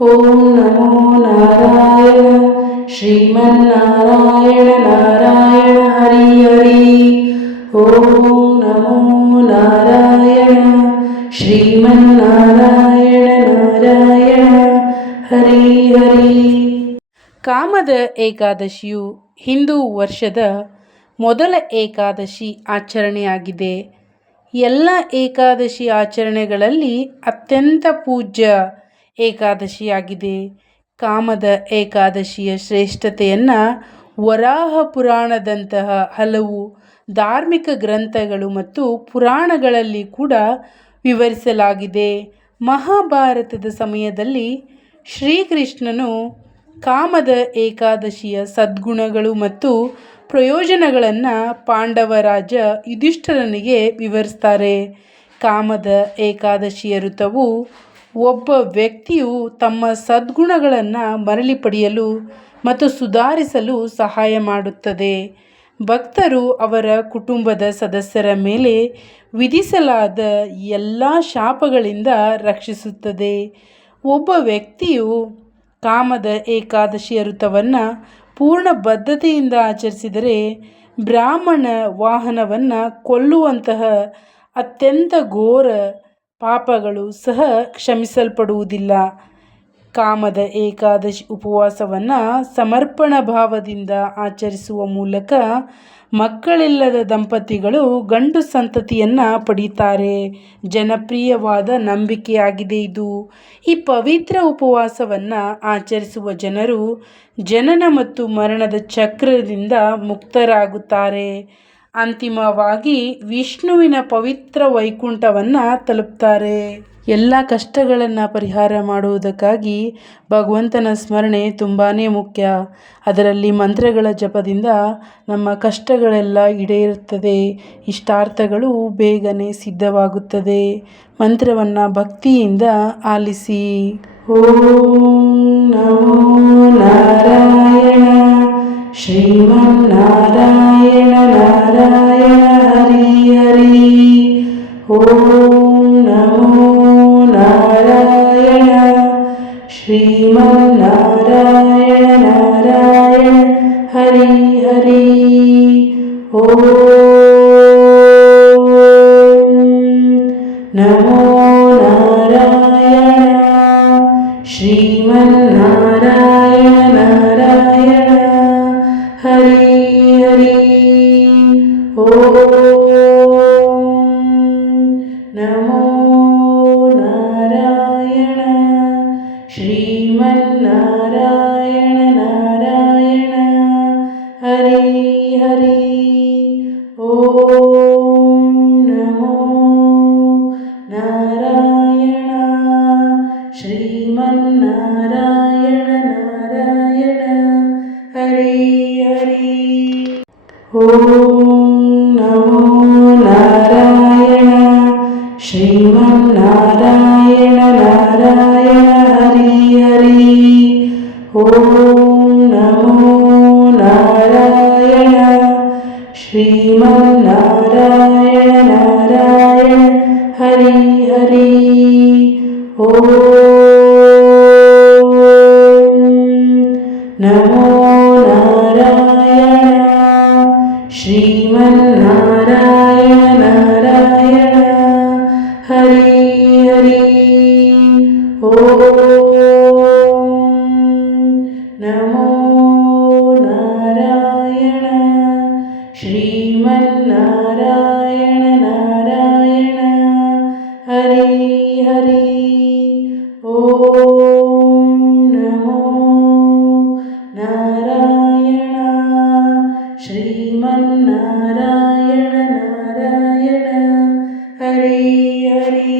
ಓಂ ನಮೋ ನಾರಾಯಣ ಶ್ರೀಮನ್ನಾರಾಯಣ ನಾರಾಯಣ ಹರಿ ಹರಿ. ಓಂ ನಮೋ ನಾರಾಯಣ ಶ್ರೀಮನ್ನಾರಾಯಣ ನಾರಾಯಣ ಹರಿ ಹರಿ. ಕಾಮದ ಏಕಾದಶಿಯು ಹಿಂದೂ ವರ್ಷದ ಮೊದಲ ಏಕಾದಶಿ ಆಚರಣೆಯಾಗಿದೆ. ಎಲ್ಲ ಏಕಾದಶಿ ಆಚರಣೆಗಳಲ್ಲಿ ಅತ್ಯಂತ ಪೂಜ್ಯ ಏಕಾದಶಿಯಾಗಿದೆ. ಕಾಮದ ಏಕಾದಶಿಯ ಶ್ರೇಷ್ಠತೆಯನ್ನು ವರಾಹ ಪುರಾಣದಂತಹ ಹಲವು ಧಾರ್ಮಿಕ ಗ್ರಂಥಗಳು ಮತ್ತು ಪುರಾಣಗಳಲ್ಲಿ ಕೂಡ ವಿವರಿಸಲಾಗಿದೆ. ಮಹಾಭಾರತದ ಸಮಯದಲ್ಲಿ ಶ್ರೀಕೃಷ್ಣನು ಕಾಮದ ಏಕಾದಶಿಯ ಸದ್ಗುಣಗಳು ಮತ್ತು ಪ್ರಯೋಜನಗಳನ್ನು ಪಾಂಡವರಾಜ ಯುಧಿಷ್ಠಿರನಿಗೆ ವಿವರಿಸ್ತಾರೆ. ಕಾಮದ ಏಕಾದಶಿಯ ವ್ರತವು ಒಬ್ಬ ವ್ಯಕ್ತಿಯು ತಮ್ಮ ಸದ್ಗುಣಗಳನ್ನು ಮರಳಿ ಪಡೆಯಲು ಮತ್ತು ಸುಧಾರಿಸಲು ಸಹಾಯ ಮಾಡುತ್ತದೆ. ಭಕ್ತರು ಅವರ ಕುಟುಂಬದ ಸದಸ್ಯರ ಮೇಲೆ ವಿಧಿಸಲಾದ ಎಲ್ಲ ಶಾಪಗಳಿಂದ ರಕ್ಷಿಸುತ್ತದೆ. ಒಬ್ಬ ವ್ಯಕ್ತಿಯು ಕಾಮದ ಏಕಾದಶಿಯ ವ್ರತವನ್ನು ಪೂರ್ಣ ಬದ್ಧತೆಯಿಂದ ಆಚರಿಸಿದರೆ ಬ್ರಾಹ್ಮಣ ವಾಹನವನ್ನು ಕೊಲ್ಲುವಂತಹ ಅತ್ಯಂತ ಘೋರ ಪಾಪಗಳು ಸಹ ಕ್ಷಮಿಸಲ್ಪಡುವುದಿಲ್ಲ. ಕಾಮದ ಏಕಾದಶಿ ಉಪವಾಸವನ್ನು ಸಮರ್ಪಣಾ ಭಾವದಿಂದ ಆಚರಿಸುವ ಮೂಲಕ ಮಕ್ಕಳಿಲ್ಲದ ದಂಪತಿಗಳು ಗಂಡು ಸಂತತಿಯನ್ನು ಪಡೆಯುತ್ತಾರೆ. ಜನಪ್ರಿಯವಾದ ನಂಬಿಕೆಯಾಗಿದೆ ಇದು. ಈ ಪವಿತ್ರ ಉಪವಾಸವನ್ನು ಆಚರಿಸುವ ಜನರು ಜನನ ಮತ್ತು ಮರಣದ ಚಕ್ರದಿಂದ ಮುಕ್ತರಾಗುತ್ತಾರೆ. ಅಂತಿಮವಾಗಿ ವಿಷ್ಣುವಿನ ಪವಿತ್ರ ವೈಕುಂಠವನ್ನು ತಲುಪ್ತಾರೆ. ಎಲ್ಲ ಕಷ್ಟಗಳನ್ನು ಪರಿಹಾರ ಮಾಡುವುದಕ್ಕಾಗಿ ಭಗವಂತನ ಸ್ಮರಣೆ ತುಂಬಾ ಮುಖ್ಯ. ಅದರಲ್ಲಿ ಮಂತ್ರಗಳ ಜಪದಿಂದ ನಮ್ಮ ಕಷ್ಟಗಳೆಲ್ಲ ಈಡೇರುತ್ತದೆ, ಇಷ್ಟಾರ್ಥಗಳು ಬೇಗನೆ ಸಿದ್ಧವಾಗುತ್ತದೆ. ಮಂತ್ರವನ್ನು ಭಕ್ತಿಯಿಂದ ಆಲಿಸಿ. ಓಂ ನಮೋ ನಾರಾಯಣ ಶ್ರೀಮನ್ನಾರಾಯಣ ನಾರಾಯಣ ಹರಿ ಹರಿ. ಓಂ ನಮೋ ನಾರಾಯಣ ಶ್ರೀಮನ್ನಾರಾಯಣ ನಾರಾಯಣ ಹರಿ ಹರಿ. ಓಂ ನಮೋ ನಾರಾಯಣ ಶ್ರೀಮನ್ನಾರಾಯಣ ನಾರಾಯಣ ಹರಿ ಹರಿ. ಓಂ ನಮೋ ನಾರಾಯಣ ಶ್ರೀಮನ್ನಾರಾಯಣ ನಾರಾಯಣ ಹರಿ ಹರಿ. ಓಂ ನಮೋ ನಾರಾಯಣ ಶ್ರೀಮನ್ನಾರಾಯಣ ನಾರಾಯಣ ಹರಿ ಹರಿ. ಓಂ ನಮೋ ನಾರಾಯಣ ಶ್ರೀಮನ್ನಾರಾಯಣ ನಾರಾಯಣ ಹರಿ ಹರಿ. ಓಂ ನಮೋ ನಾರಾಯಣ ಶ್ರೀಮನ್ನಾರಾಯಣ ನಾರಾಯಣ ಹರಿ ಹರಿ. ಓಂ ನಮೋ ನಾರಾಯಣ ಶ್ರೀಮನ್ನಾರಾಯಣ ನಾರಾಯಣ ಹರಿ ಹರಿ. ಓಂ ನಮೋ ನಾರಾಯಣ ಶ್ರೀಮನ್ನಾರಾಯಣ ನಾರಾಯಣ ಹರಿ ಹರಿ. ಓಂ ನಮೋ ನಾರಾಯಣ ಶ್ರೀಮನ್ನಾರಾಯಣ ನಾರಾಯಣ ಹರಿ ಹರಿ.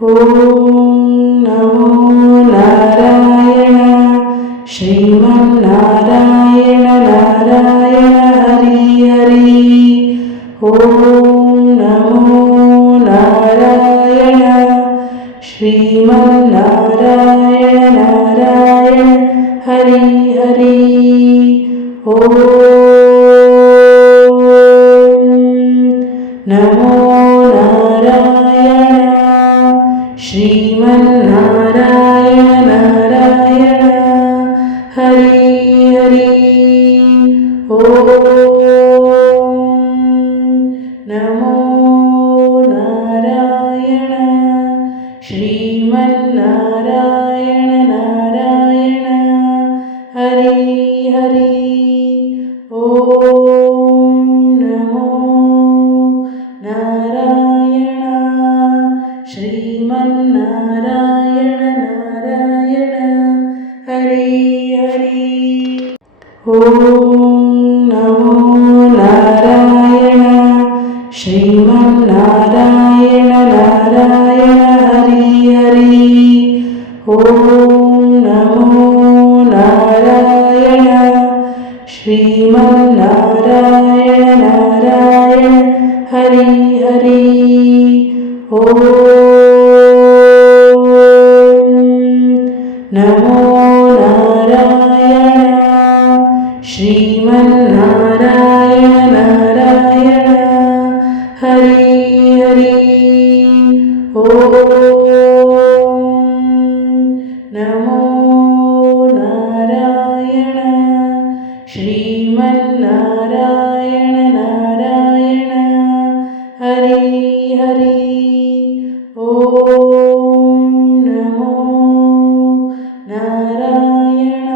ಓಂ ನಮೋ ನಾರಾಯಣ ಶ್ರೀಮನ್ನಾರಾಯಣ ನಾರಾಯಣ ಹರಿ ಹರಿ. ಓಂ ನಮೋ ನಾರಾಯಣ ಶ್ರೀಮನ್ನಾರಾಯಣ ನಾರಾಯಣ ಹರಿ ಹರಿ. ಓಂ ನಮೋ ನಾರಾಯಣ ಶ್ರೀಮನ್ನಾರಾಯಣ श्रीमन्नारायण नारायण हरि हरि ॐ नमो नारायण श्रीमन्नारायण नारायण हरि हरि ॐ नमो नारायण श्रीमन्नारायण नारायण हरि हरि ॐ नमो नारायण श्रीमन्नारायण नारायण हरि हरि ॐ नमो नारायण श्रीमन्नारायण नारायण हरि हरि ॐ नमो नारायण श्रीमन्नारायण नारायण हरि हरि ॐ नमो नारायण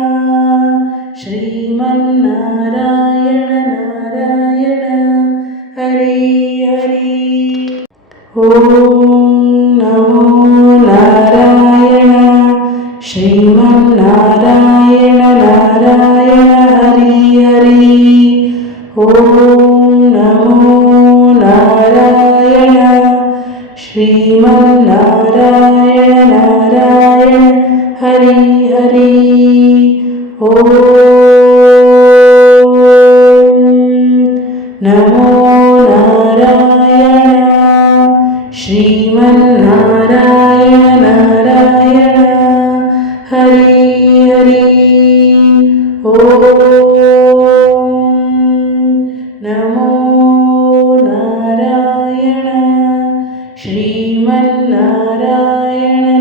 श्रीमन्नारायण नारायण हरि हरि ॐ नमो नारायण श्रीमन्नारायण नारायण हरि हरि ॐ नमो नारायण श्रीमन्नारायण नारायण हरि हरि ॐ नमो नारायण श्रीमन्नारायण नारायण हरि हरि ॐ नमो नारायण श्रीमन्नारायण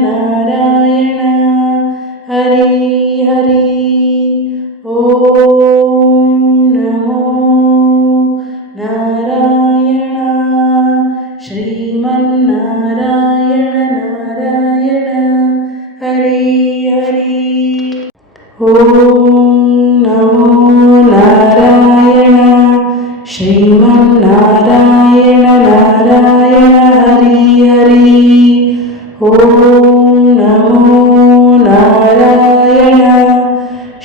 नारायण हरि हरि ॐ नमो नारायण श्रीमन्नारायण नारायण हरि हरि ॐ नमो नारायण श्रीमन्नारायण नारायण हरि हरि ॐ नमो नारायण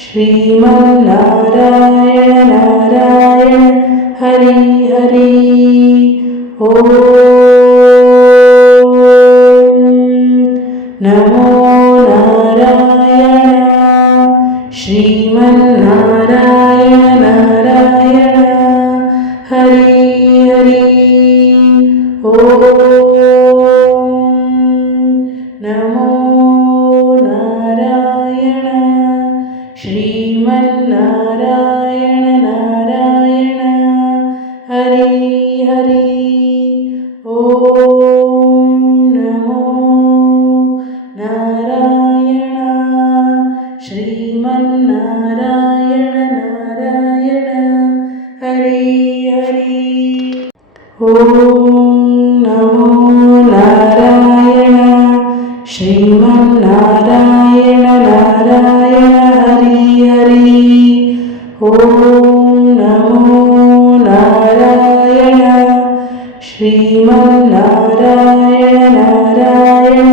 श्रीमन्नारायण नारायण हरि हरि ॐ नमो नारायण श्रीमन्नारायण नारायण हरि हरि ॐ नमो नारायण श्रीमन्नारायण नारायण हरि हरि ॐ नमो नारायण श्रीमन्नारायण नारायण हरि हरि ॐ नमो नारायण श्रीमन्नारायण नारायण हरि हरि ॐ नमो नारायण श्रीमन्नारायण नारायण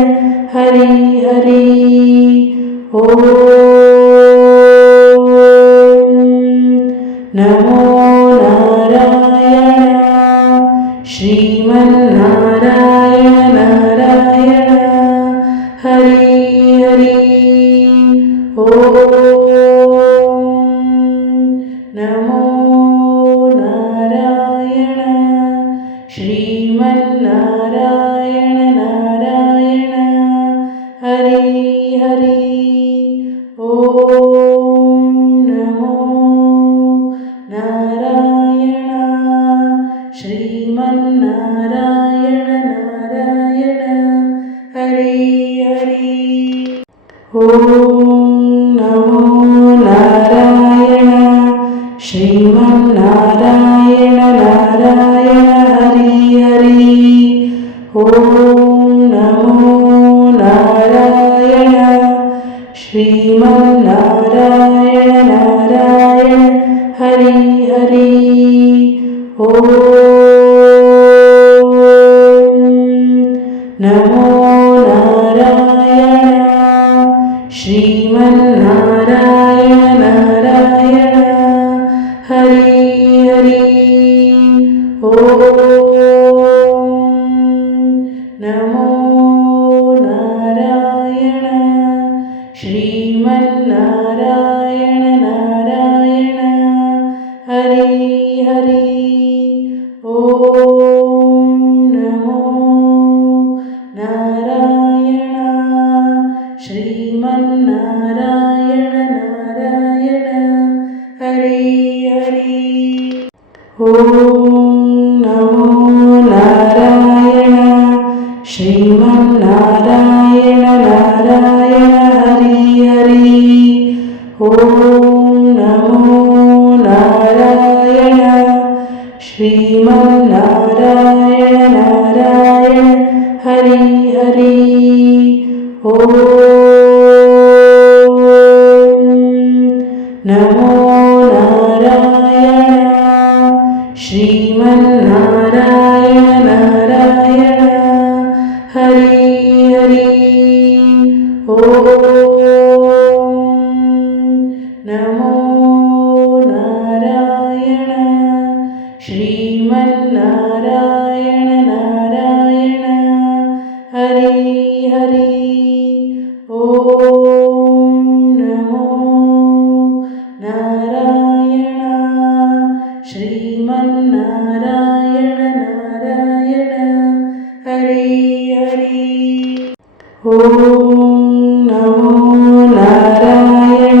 हरि हरि ॐ नमो नारायण श्रीमन्नारायण नारायण हरि हरि ॐ नमो नारायण श्रीमन्नारायण नारायण हरि हरि ॐ नमो नारायण श्रीमन्नारायण नारायण हरि हरि ॐ नमो नारायण श्रीमन्नारायण नारायण हरि हरि ॐ नमो नारायण श्रीमन्नारायण नारायण हरि हरि। ॐ नमो नारायण। श्रीमन्नारायण नारायण हरि हरि। ॐ नमो नारायण। श्रीमन्नारायण नारायण हरि हरि। ॐ नमो नारायण। श्रीमन्नारायण नारायण हरि हरि। ॐ नमो नारायण। श्रीमन्नारायण नारायण हरि हरि। ॐ नमो नारायण। श्रीमन्नारायण नारायण हरि हरि। ॐ नमो नारायण। श्रीमन्नारायण नारायण हरि हरि। ॐ नमो नारायण। श्रीमन्नारायण नारायण हरि हरि। ॐ नमो नारायण। श्रीमन्नारायण नारायण हरि हरि। ॐ नमो नारायण।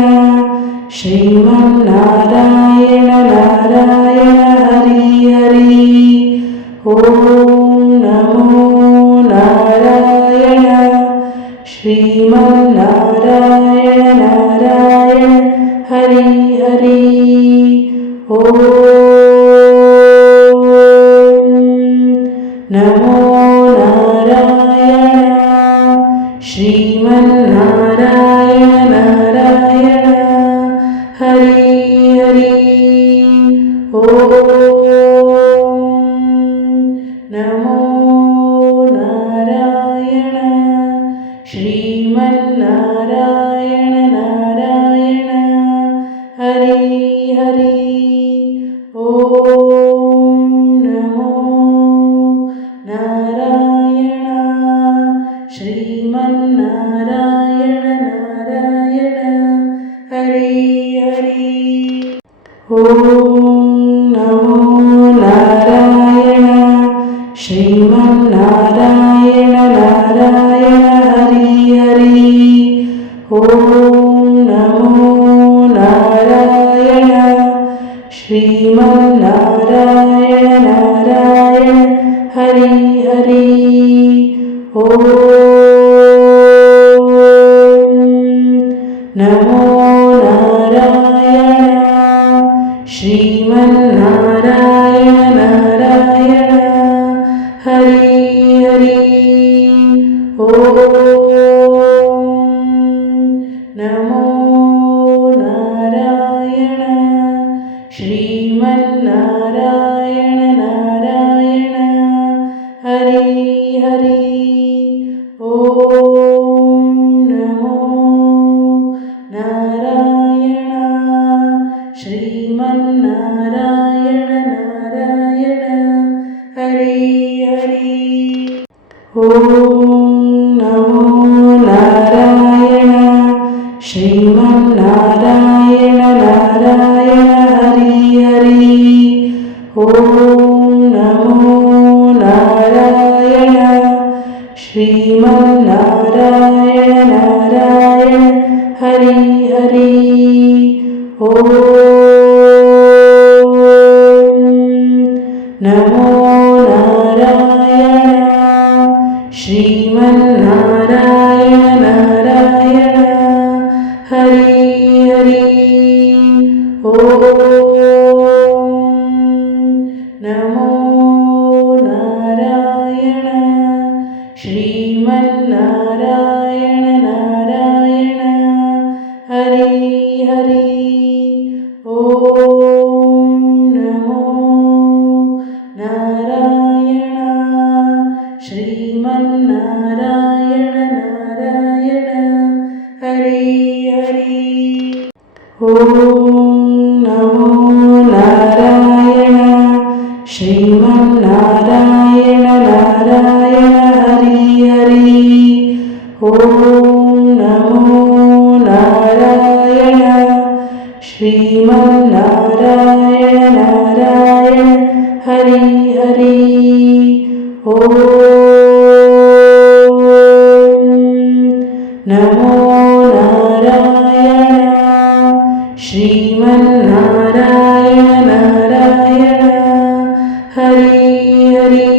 श्रीमन्नारायण नारायण हरि हरि। ॐ नमो नारायण। श्रीमन्नारायण नारायण हरि हरि। ॐ नमो नारायण। श्रीमन्नारायण नारायण हरि हरि। ॐ नमो नारायण। श्रीमन्नारायण नारायण हरि हरि। ॐ नमो नारायण। श्रीमन्नारायण नारायण हरि हरि। ॐ नमो नारायण। श्रीमन्नारायण नारायण हरि हरि। ॐ नमो नारायण। श्रीमन्नारायण नारायण हरि हरि। ॐ नमो नारायण। श्रीमन्नारायण नारायण हरि हरि। ॐ नमो नारायण। श्रीमन्नारायण नारायण हरि हरि। ॐ नमो नारायण। श्रीमन्नारायण नारायण हरि हरि। ॐ नमो नारायण। श्रीमन्नारायण नारायण हरि हरि। ॐ नमो नारायण। श्रीमन्नारायण नारायण हरि हरि। ॐ नमो नारायण। श्रीमन्नारायण नारायण हरि हरि। ॐ नमो नारायण। श्रीमन्नारायण नारायण नमो नारायण श्रीमन्नारायण नारायण हरि हरि नमो नारायण श्रीमन्नारायण नारायण हरि हरि नमो नारायण श्रीमन्नारायण नारायण हरि हरि